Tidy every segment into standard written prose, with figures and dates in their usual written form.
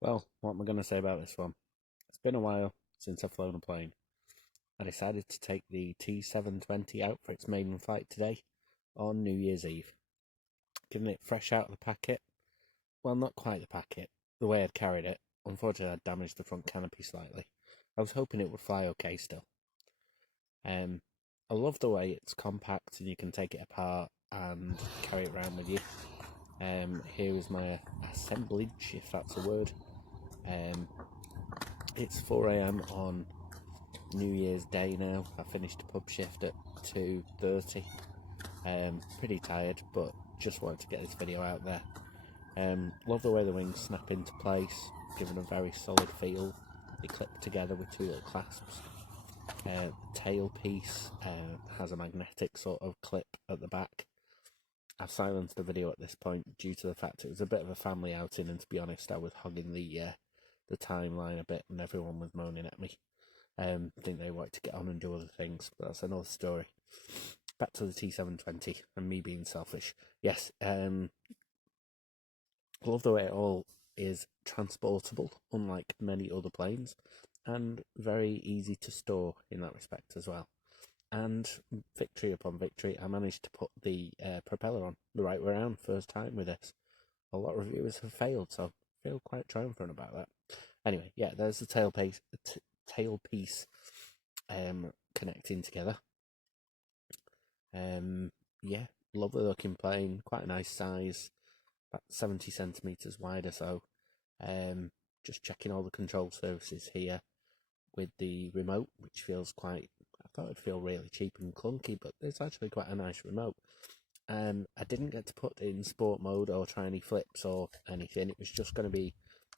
Well, what am I going to say about this one? It's been a while since I've flown a plane. I decided to take the t720 out for its maiden flight today on New Year's Eve. Giving it fresh out of the packet. Well, not quite the packet. The way I'd carried it, unfortunately I'd damaged the front canopy slightly. I was hoping it would fly okay still. I love the way it's compact and you can take it apart and carry it around with you. Here is my assemblage, if that's a word. It's 4 AM on New Year's Day now. I finished a pub shift at 2:30. Pretty tired, but just wanted to get this video out there. Love the way the wings snap into place, giving a very solid feel. They clip together with two little clasps. Tailpiece has a magnetic sort of clip at the back. I've silenced the video at this point due to the fact it was a bit of a family outing, and to be honest, I was hogging the timeline a bit and everyone was moaning at me. I think they wanted to get on and do other things, but that's another story. Back to the t720 and me being selfish. Yes, love the way it all is transportable, unlike many other planes, and very easy to store in that respect as well. And victory upon victory, I managed to put the propeller on the right way around first time with this. A lot of reviewers have failed, so I feel quite triumphant about that. Anyway, yeah, there's the tailpiece connecting together. Yeah, lovely looking plane, quite a nice size, about 70 centimeters wide or so. Just checking all the control surfaces here with the remote, which feels quite, I thought it'd feel really cheap and clunky, but it's actually quite a nice remote. I didn't get to put it in sport mode or try any flips or anything. It was just going to be,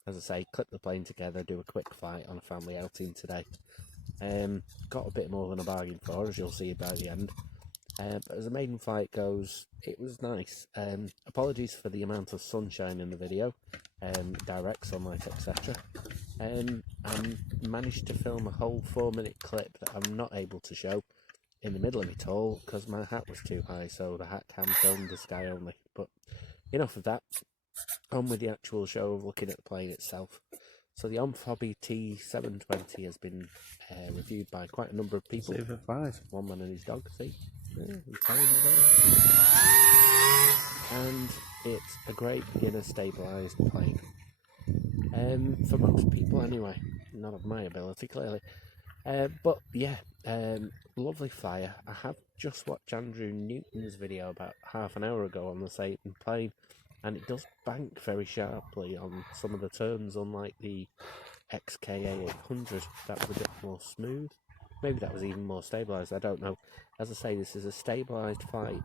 as I say, clip the plane together, do a quick flight on a family outing today. Got a bit more than a bargain for, as you'll see by the end. But as a maiden flight goes, it was nice. Apologies for the amount of sunshine in the video, direct sunlight, etc. I managed to film a whole 4-minute clip that I'm not able to show in the middle of it all because my hat was too high, so the hat cam filmed the sky only. But enough of that. On with the actual show of looking at the plane itself. So the Omphobby t720 has been reviewed by quite a number of people. Save for 5. One man and his dog, see? Yeah, he's telling you about it. And it's a great beginner stabilised plane. For most people anyway. Not of my ability, clearly. But yeah, lovely flyer. I have just watched Andrew Newton's video about half an hour ago on the same plane, and it does bank very sharply on some of the turns, unlike the XKA 800. That was a bit more smooth. Maybe that was even more stabilised, I don't know. As I say, this is a stabilised flight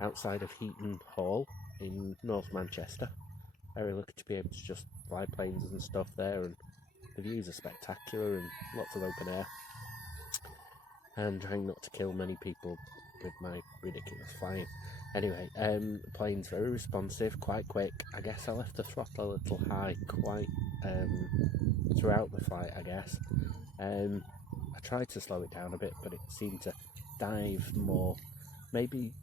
outside of Heaton Hall in North Manchester. Very lucky to be able to just fly planes and stuff there, and the views are spectacular and lots of open air. And trying not to kill many people with my ridiculous flying. Anyway, the plane's very responsive, quite quick. I guess I left the throttle a little high quite throughout the flight, I guess. I tried to slow it down a bit, but it seemed to dive more. Maybe,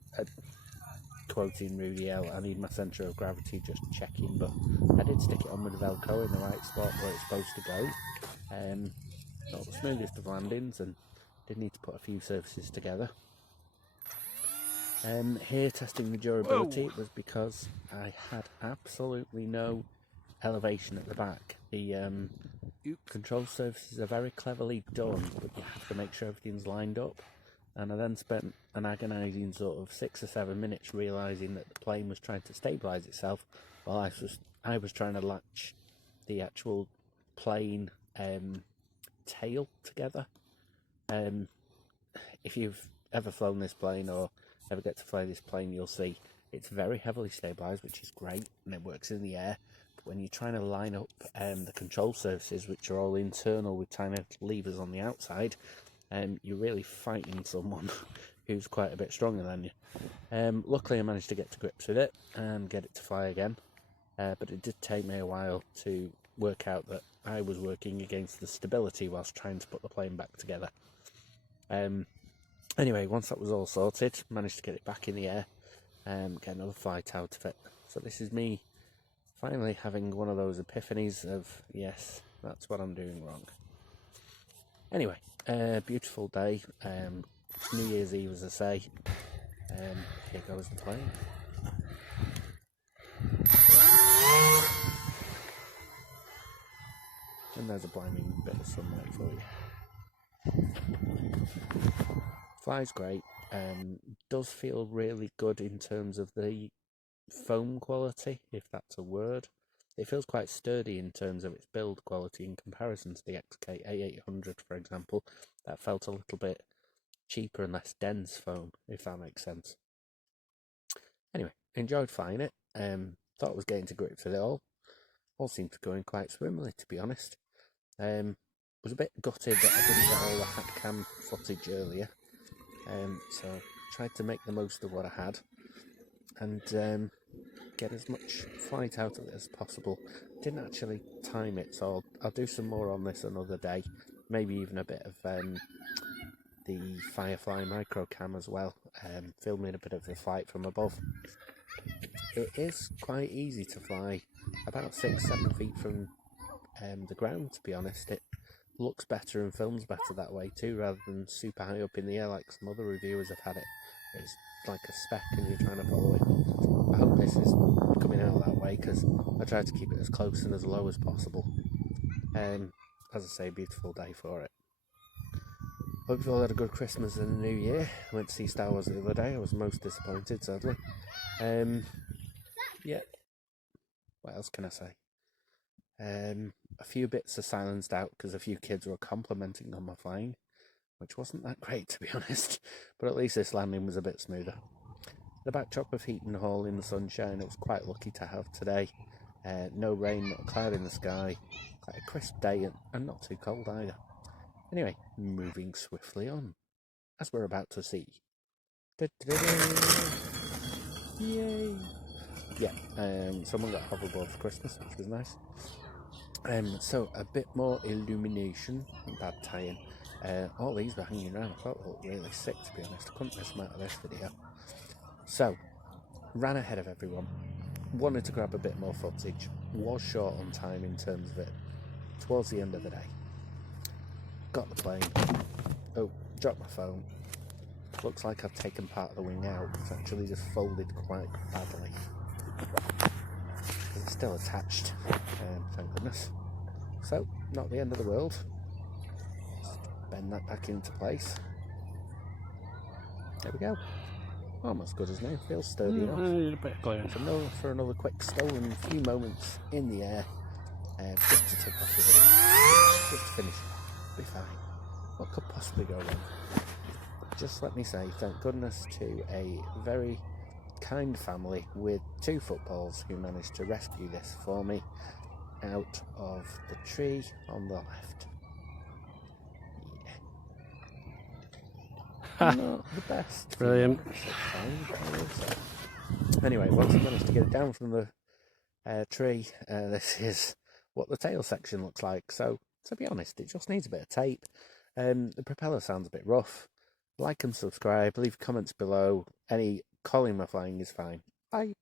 quoting Rudy L, I need my centre of gravity just checking, but I did stick it on with the Velcro in the right spot where it's supposed to go. Not the smoothest of landings, and did need to put a few surfaces together. Here testing the durability was because I had absolutely no elevation at the back. The control surfaces are very cleverly done, but you have to make sure everything's lined up. And I then spent an agonising sort of 6 or 7 minutes realising that the plane was trying to stabilise itself while I was trying to latch the actual plane tail together. If you've ever flown this plane or ever get to fly this plane, you'll see it's very heavily stabilised, which is great, and it works in the air. But when you're trying to line up the control surfaces, which are all internal with tiny levers on the outside, you're really fighting someone who's quite a bit stronger than you. Luckily I managed to get to grips with it and get it to fly again, but it did take me a while to work out that I was working against the stability whilst trying to put the plane back together. Anyway, once that was all sorted, managed to get it back in the air, get another flight out of it. So this is me Finally having one of those epiphanies of, yes, that's what I'm doing wrong. Anyway, beautiful day, New Year's Eve as I say, here goes the plane. And there's a blinding bit of sunlight for you. Flies great, does feel really good in terms of the foam quality, if that's a word. It feels quite sturdy in terms of its build quality in comparison to the XK A800, for example. That felt a little bit cheaper and less dense foam, if that makes sense. Anyway, enjoyed flying it. Thought I was getting to grips with it all. All seemed to go in quite swimmingly, to be honest. Was a bit gutted that I didn't get all the hat cam footage earlier. So tried to make the most of what I had and get as much flight out of it as possible. Didn't actually time it, so I'll do some more on this another day. Maybe even a bit of the Firefly micro cam as well, filming a bit of the flight from above. It is quite easy to fly about 6-7 feet from the ground, to be honest. It looks better and films better that way too, rather than super high up in the air like some other reviewers have had it. It's like a speck and you're trying to follow it. I hope this is coming out that way, because I try to keep it as close and as low as possible. As I say, beautiful day for it. Hope you've all had a good Christmas and a New Year. I went to see Star Wars the other day. I was most disappointed, sadly. Yeah. What else can I say? A few bits are silenced out because a few kids were complimenting on my flying, which wasn't that great, to be honest. But at least this landing was a bit smoother. The backdrop of Heaton Hall in the sunshine, I was quite lucky to have today. No rain, not a cloud in the sky. Quite a crisp day and not too cold either. Anyway, moving swiftly on, as we're about to see. Yay! Yeah, someone got a hoverboard for Christmas, which was nice. So a bit more illumination, bad tie-in. All these were hanging around. I felt really sick, to be honest. I couldn't miss them out of this video. So, ran ahead of everyone. Wanted to grab a bit more footage. Was short on time in terms of it. Towards the end of the day. Got the plane. Oh, dropped my phone. Looks like I've taken part of the wing out. It's actually just folded quite badly. Because it's still attached. Thank goodness. So, not the end of the world. Just bend that back into place. There we go. Almost good as new. Feels sturdy enough. A bit of glare. For another quick stolen few moments in the air, just to take off the video, just to finish it. Be fine. What could possibly go wrong? Just let me say thank goodness to a very kind family with 2 footballs who managed to rescue this for me out of the tree on the left. Yeah. Not the best. Brilliant. Anyway, once I managed to get it down from the tree, this is what the tail section looks like. So, to be honest, it just needs a bit of tape. The propeller sounds a bit rough. Like and subscribe, leave comments below. Any calling my flying is fine. Bye.